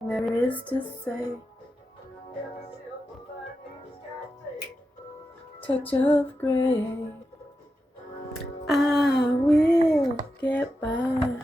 There is to say, touch of gray. I will get by.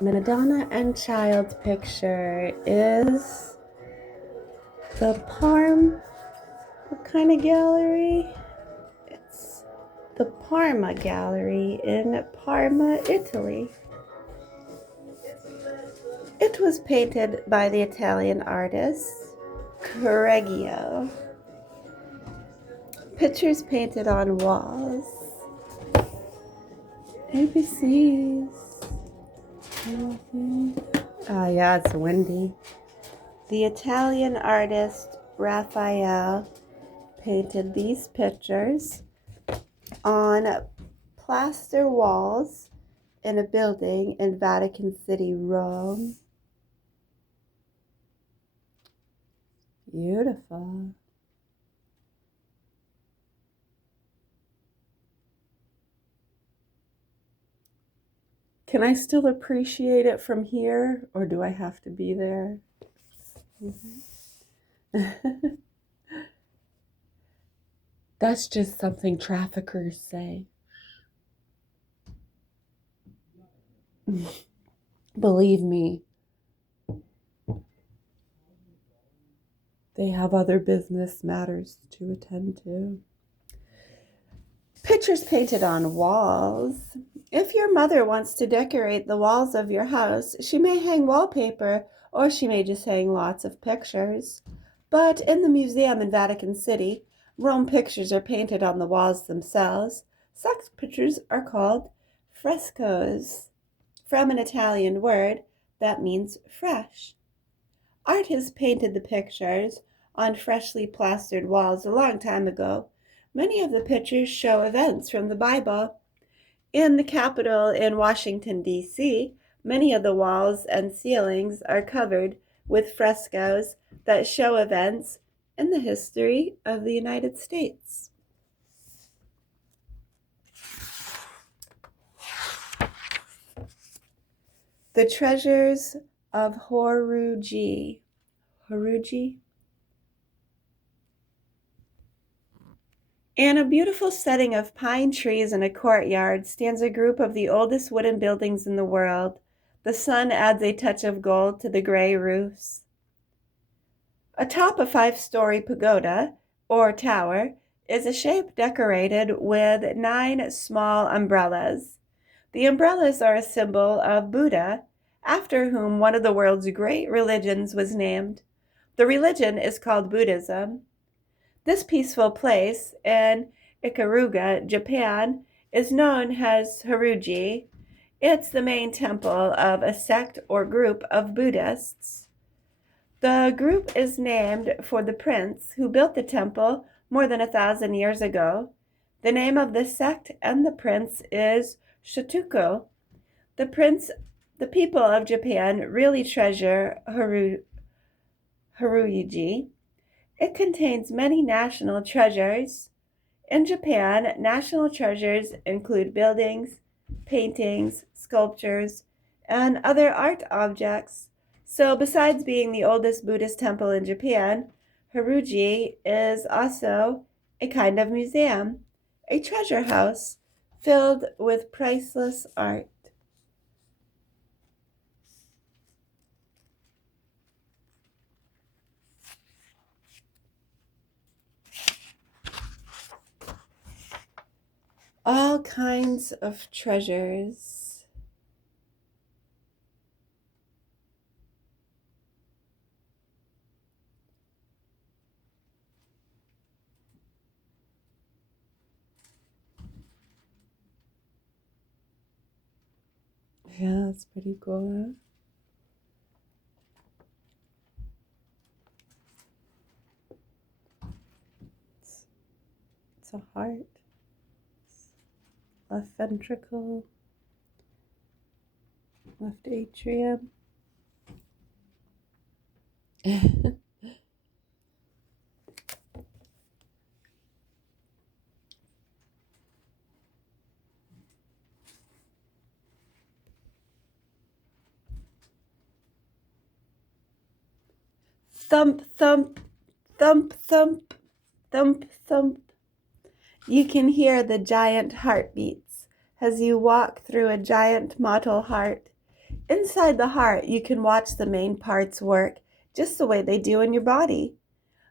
The Madonna and Child picture is the what kind of gallery? It's the Parma Gallery in Parma, Italy. It was painted by the Italian artist Correggio. Pictures painted on walls. ABCs. Oh yeah, it's windy. The Italian artist Raphael painted these pictures on plaster walls in a building in Vatican City, Rome. Beautiful. Can I still appreciate it from here, or do I have to be there? That's just something traffickers say. Believe me, they have other business matters to attend to. Pictures painted on walls. If your mother wants to decorate the walls of your house, she may hang wallpaper or she may just hang lots of pictures. But in the museum in Vatican City, Rome pictures are painted on the walls themselves. Such pictures are called frescoes, from an Italian word that means fresh. Artists painted the pictures on freshly plastered walls a long time ago. Many of the pictures show events from the Bible. In the Capitol in Washington, D.C., many of the walls and ceilings are covered with frescoes that show events in the history of the United States. The Treasures of Horuji. Horuji? In a beautiful setting of pine trees in a courtyard stands a group of the oldest wooden buildings in the world. The sun adds a touch of gold to the gray roofs. Atop a 5-story pagoda, or tower, is a shape decorated with 9 small umbrellas. The umbrellas are a symbol of Buddha, after whom one of the world's great religions was named. The religion is called Buddhism. This peaceful place in Ikaruga, Japan, is known as Haruji. It's the main temple of a sect or group of Buddhists. The group is named for the prince who built the temple more than 1,000 years ago. The name of the sect and the prince is Shotoku. The people of Japan really treasure Haruji. It contains many national treasures. In Japan, national treasures include buildings, paintings, sculptures, and other art objects. So, besides being the oldest Buddhist temple in Japan, Haruji is also a kind of museum, a treasure house filled with priceless art. All kinds of treasures. Yeah, that's pretty cool. It's a heart, left ventricle, left atrium. Thump, thump, thump, thump, thump, thump. You can hear the giant heartbeats as you walk through a giant model heart. Inside the heart, you can watch the main parts work just the way they do in your body.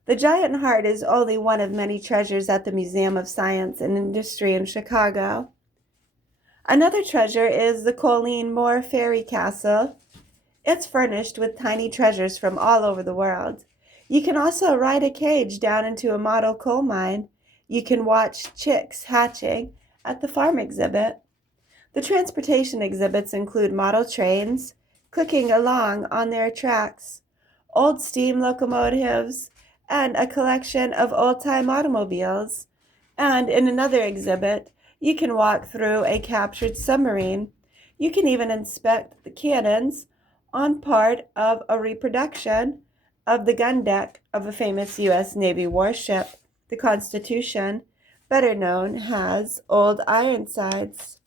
The giant heart is only one of many treasures at the Museum of Science and Industry in Chicago. Another treasure is the Colleen Moore Fairy Castle. It's furnished with tiny treasures from all over the world. You can also ride a cage down into a model coal mine. You can watch chicks hatching at the farm exhibit. The transportation exhibits include model trains clicking along on their tracks, old steam locomotives, and a collection of old-time automobiles. And in another exhibit, you can walk through a captured submarine. You can even inspect the cannons on part of a reproduction of the gun deck of a famous U.S. Navy warship, the Constitution, better known as Old Ironsides.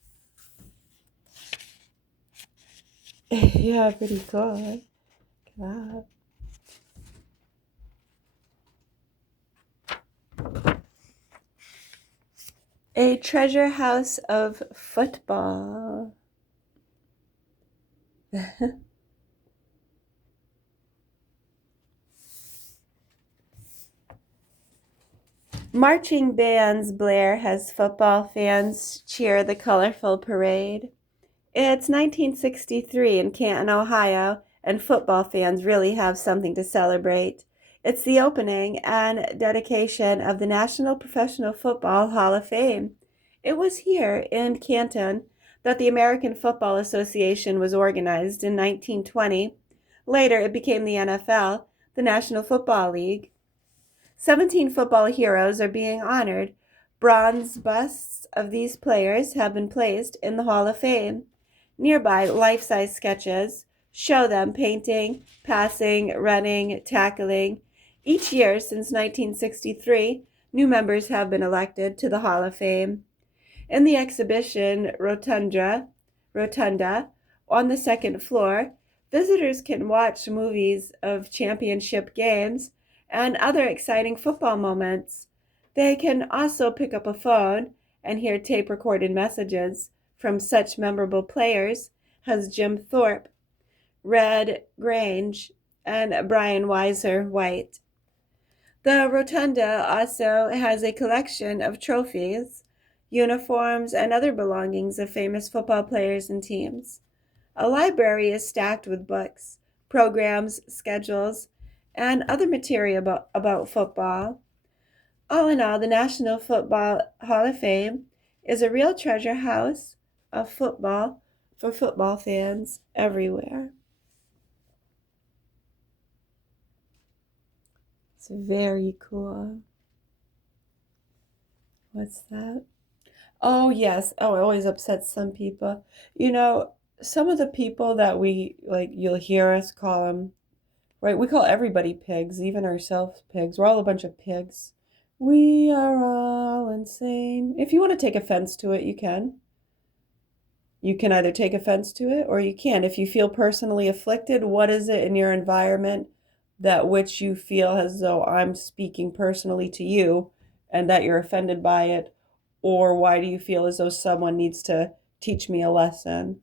Yeah, pretty cool. Wow. A treasure house of football. Marching bands blare as football fans cheer the colorful parade. It's 1963 in Canton, Ohio, and football fans really have something to celebrate. It's the opening and dedication of the National Professional Football Hall of Fame. It was here in Canton that the American Football Association was organized in 1920. Later, it became the NFL, the National Football League. 17 football heroes are being honored. Bronze busts of these players have been placed in the Hall of Fame. Nearby, life-size sketches show them painting, passing, running, tackling. Each year since 1963, new members have been elected to the Hall of Fame. In the exhibition Rotunda, on the second floor, visitors can watch movies of championship games and other exciting football moments. They can also pick up a phone and hear tape-recorded messages from such memorable players as Jim Thorpe, Red Grange, and Brian Weiser White. The Rotunda also has a collection of trophies, uniforms, and other belongings of famous football players and teams. A library is stacked with books, programs, schedules, and other material about football. All in all, the National Football Hall of Fame is a real treasure house of football for football fans everywhere. It's very cool. What's that? Oh, yes. Oh, it always upsets some people. You know, some of the people that we like, you'll hear us call them, right? We call everybody pigs, even ourselves pigs. We're all a bunch of pigs. We are all insane. If you want to take offense to it, you can. You can either take offense to it or you can. If you feel personally afflicted, what is it in your environment that which you feel as though I'm speaking personally to you and that you're offended by it? Or why do you feel as though someone needs to teach me a lesson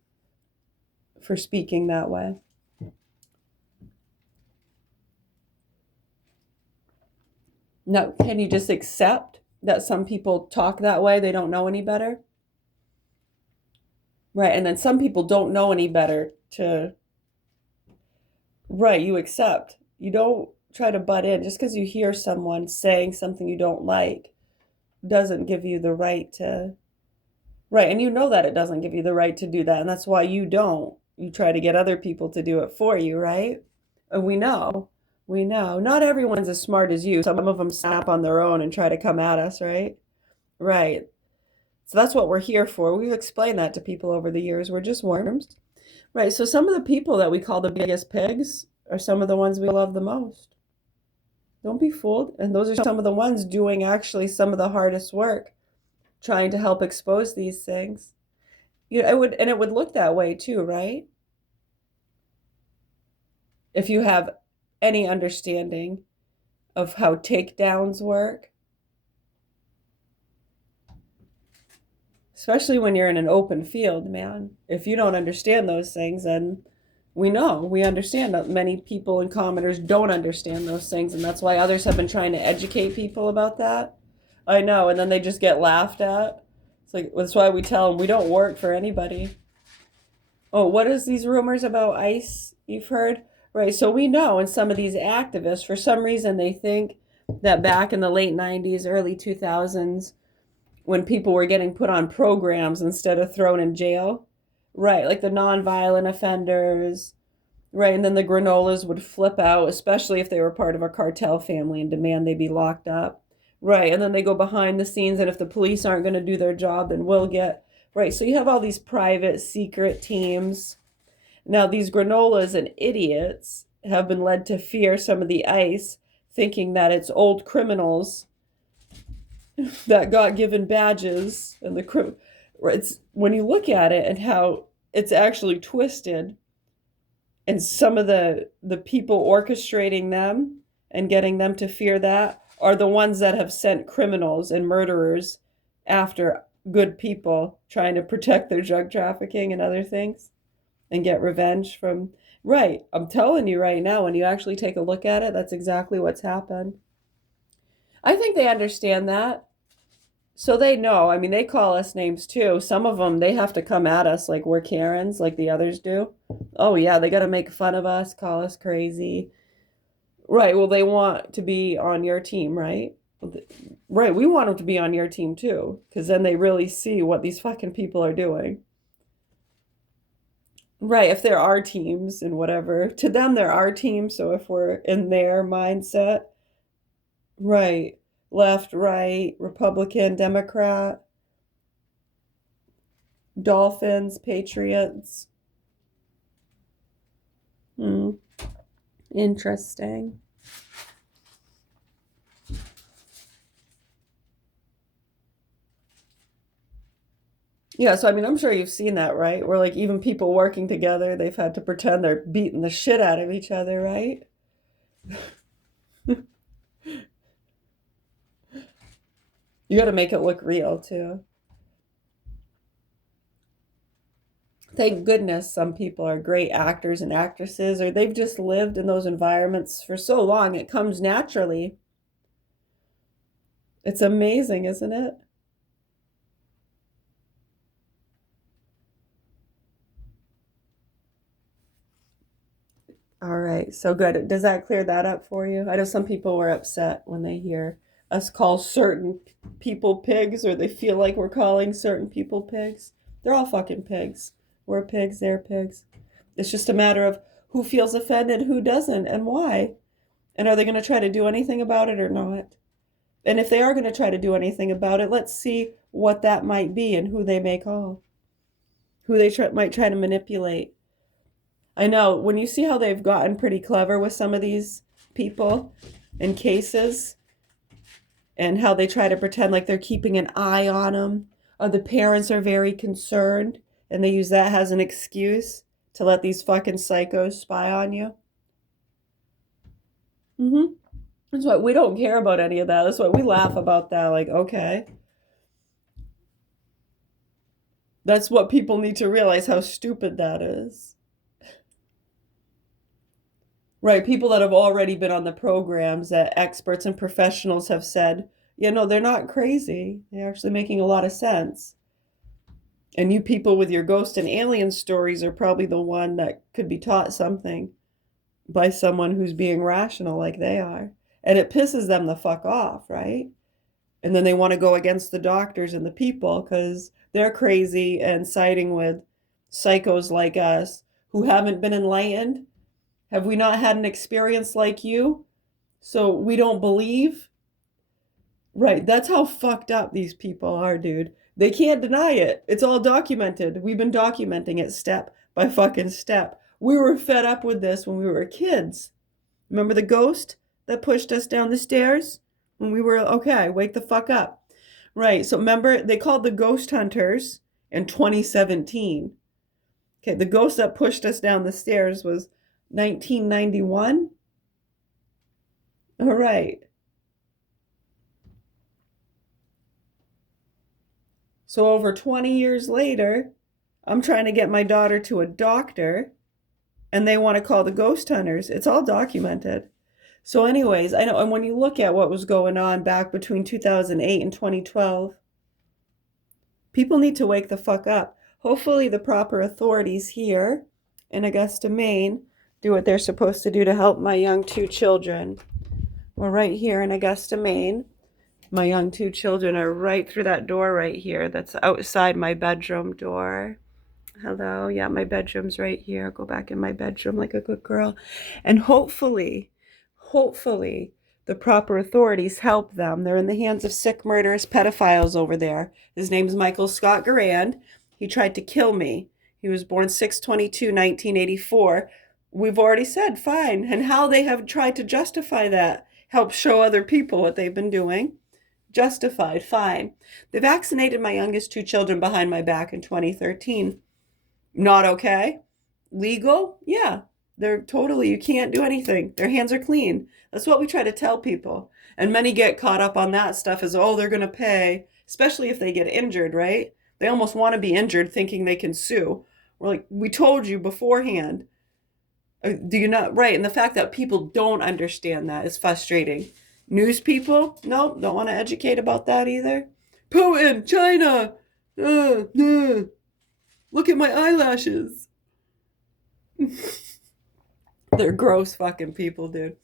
for speaking that way? No, can you just accept that some people talk that way? They don't know any better? Right. And then some people don't know any better to, right, you accept. You don't try to butt in. Just because you hear someone saying something you don't like doesn't give you the right to, right. And you know that it doesn't give you the right to do that. And that's why you don't. You try to get other people to do it for you, right? And we know. We know. Not everyone's as smart as you. Some of them snap on their own and try to come at us, right? Right. So that's what we're here for. We've explained that to people over the years. We're just worms. Right. So some of the people that we call the biggest pigs are some of the ones we love the most. Don't be fooled. And those are some of the ones doing actually some of the hardest work, trying to help expose these things. You know, it would look that way too, right? If you have any understanding of how takedowns work, especially when you're in an open field, man. If you don't understand those things, then we understand that many people and commenters don't understand those things, and that's why others have been trying to educate people about that. I know, and then they just get laughed at. It's like that's why we tell them we don't work for anybody. Oh, what is these rumors about ICE you've heard? Right, so we know, and some of these activists, for some reason, they think that back in the late 90s, early 2000s, when people were getting put on programs instead of thrown in jail, right, like the nonviolent offenders, right, and then the granolas would flip out, especially if they were part of a cartel family and demand they be locked up, right, and then they go behind the scenes, and if the police aren't going to do their job, then we'll get, right, so you have all these private secret teams. Now these granolas and idiots have been led to fear some of the ICE, thinking that it's old criminals that got given badges, and it's when you look at it and how it's actually twisted, and some of the people orchestrating them and getting them to fear that are the ones that have sent criminals and murderers after good people trying to protect their drug trafficking and other things and get revenge from, right, I'm telling you right now, when you actually take a look at it, that's exactly what's happened. I think they understand that. So they know. I mean, they call us names too. Some of them, they have to come at us like we're Karens, like the others do. Oh, yeah, they got to make fun of us, call us crazy. Right. Well, they want to be on your team, right? Right. We want them to be on your team too, because then they really see what these fucking people are doing. Right. If they're our teams and whatever, to them, they're our team. So if we're in their mindset, right, left, right, Republican, Democrat, Dolphins, Patriots. Hmm. Interesting. Yeah, so I mean, I'm sure you've seen that, right? Where like even people working together, they've had to pretend they're beating the shit out of each other, right? You got to make it look real too. Thank goodness some people are great actors and actresses, or they've just lived in those environments for so long, it comes naturally. It's amazing, isn't it? All right, so good. Does that clear that up for you? I know some people were upset when they hear us call certain people pigs, or they feel like we're calling certain people pigs. They're all fucking pigs. We're pigs, they're pigs. It's just a matter of who feels offended, who doesn't, and why. And are they going to try to do anything about it or not? And if they are going to try to do anything about it, let's see what that might be and who they may call, who they might try to manipulate. I know when you see how they've gotten pretty clever with some of these people and cases, and how they try to pretend like they're keeping an eye on them, or the parents are very concerned and they use that as an excuse to let these fucking psychos spy on you. Mm-hmm. That's why we don't care about any of that. That's why we laugh about that. Like, okay. That's what people need to realize, how stupid that is. Right, people that have already been on the programs that experts and professionals have said, you know, they're not crazy. They're actually making a lot of sense. And you people with your ghost and alien stories are probably the one that could be taught something by someone who's being rational like they are. And it pisses them the fuck off, right? And then they want to go against the doctors and the people because they're crazy and siding with psychos like us who haven't been enlightened. Have we not had an experience like you? So we don't believe? Right, that's how fucked up these people are, dude. They can't deny it. It's all documented. We've been documenting it step by fucking step. We were fed up with this when we were kids. Remember the ghost that pushed us down the stairs? When we were, okay, wake the fuck up. Right, so remember, they called the ghost hunters in 2017. Okay, the ghost that pushed us down the stairs was 1991. All right. So over 20 years later, I'm trying to get my daughter to a doctor and they want to call the ghost hunters. It's all documented. So, anyways, I know, and when you look at what was going on back between 2008 and 2012, people need to wake the fuck up. Hopefully, the proper authorities here in Augusta, Maine, do what they're supposed to do to help my young two children. We're right here in Augusta, Maine. My young two children are right through that door right here that's outside my bedroom door. Hello. Yeah, my bedroom's right here. Go back in my bedroom like a good girl. And hopefully, the proper authorities help them. They're in the hands of sick, murderous pedophiles over there. His name's Michael Scott Garand. He tried to kill me. He was born 6/22/1984. We've already said fine. And how they have tried to justify that, help show other people what they've been doing. Justified, fine. They vaccinated my youngest two children behind my back in 2013. Not okay. Legal? Yeah. They're totally, you can't do anything. Their hands are clean. That's what we try to tell people. And many get caught up on that stuff as, oh, they're going to pay, especially if they get injured, right? They almost want to be injured thinking they can sue. We're like, we told you beforehand. Do you not? Right. And the fact that people don't understand that is frustrating. News people, nope, don't want to educate about that either. Putin, China, look at my eyelashes. They're gross fucking people, dude.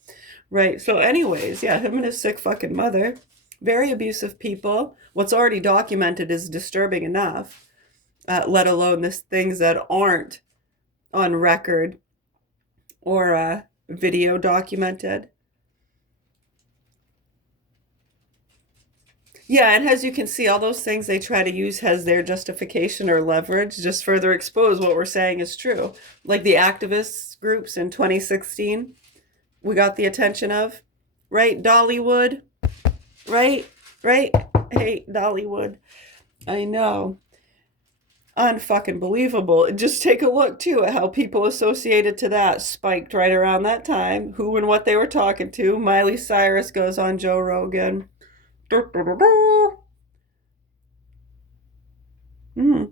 Right. So anyways, yeah, him and his sick fucking mother, very abusive people. What's already documented is disturbing enough, let alone this things that aren't on record or video documented. Yeah, and as you can see, all those things they try to use as their justification or leverage just further expose what we're saying is true. Like the activist groups in 2016, we got the attention of, right? Dollywood, right? Right? Hey, Dollywood. I know. Unfucking believable. Just take a look too at how people associated to that spiked right around that time. Who and what they were talking to. Miley Cyrus goes on Joe Rogan. Mm.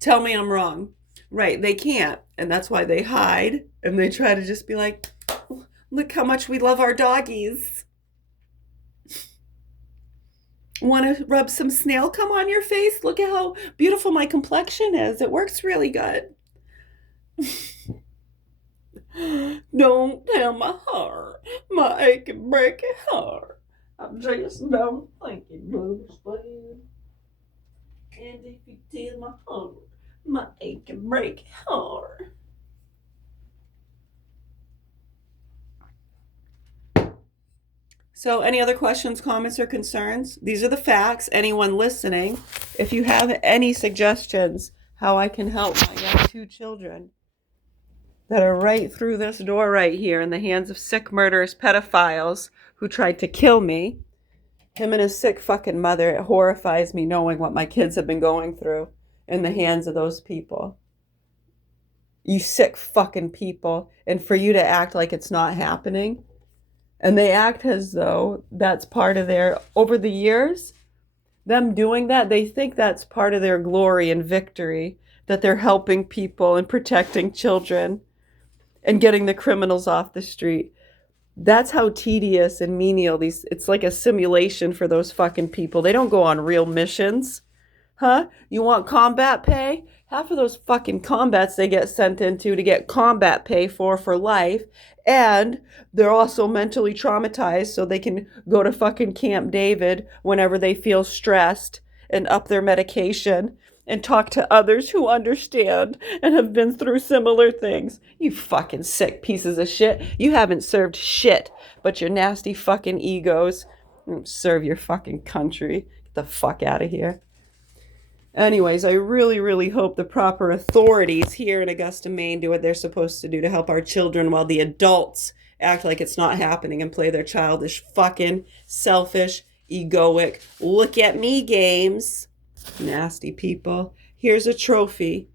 Tell me I'm wrong. Right, they can't. And that's why they hide. And they try to just be like, look how much we love our doggies. Want to rub some snail cum on your face? Look at how beautiful my complexion is. It works really good. Don't tell my heart, my aching, breaking heart. I just don't think it moves, babe. And if you tell my heart, my aching, breaking heart. So, any other questions, comments, or concerns? These are the facts. Anyone listening, if you have any suggestions how I can help my young two children that are right through this door right here in the hands of sick, murderous pedophiles who tried to kill me, him and his sick fucking mother, it horrifies me knowing what my kids have been going through in the hands of those people. You sick fucking people. And for you to act like it's not happening. And they act as though that's part of their, over the years, them doing that, they think that's part of their glory and victory, that they're helping people and protecting children and getting the criminals off the street. That's how tedious and menial these, it's like a simulation for those fucking people. They don't go on real missions. Huh? You want combat pay? Half of those fucking combats they get sent into to get combat pay for life. And they're also mentally traumatized so they can go to fucking Camp David whenever they feel stressed and up their medication and talk to others who understand and have been through similar things. You fucking sick pieces of shit. You haven't served shit but your nasty fucking egos. Serve your fucking country. Get the fuck out of here. Anyways, I really, really hope the proper authorities here in Augusta, Maine do what they're supposed to do to help our children while the adults act like it's not happening and play their childish, fucking, selfish, egoic, look at me games. Nasty people. Here's a trophy.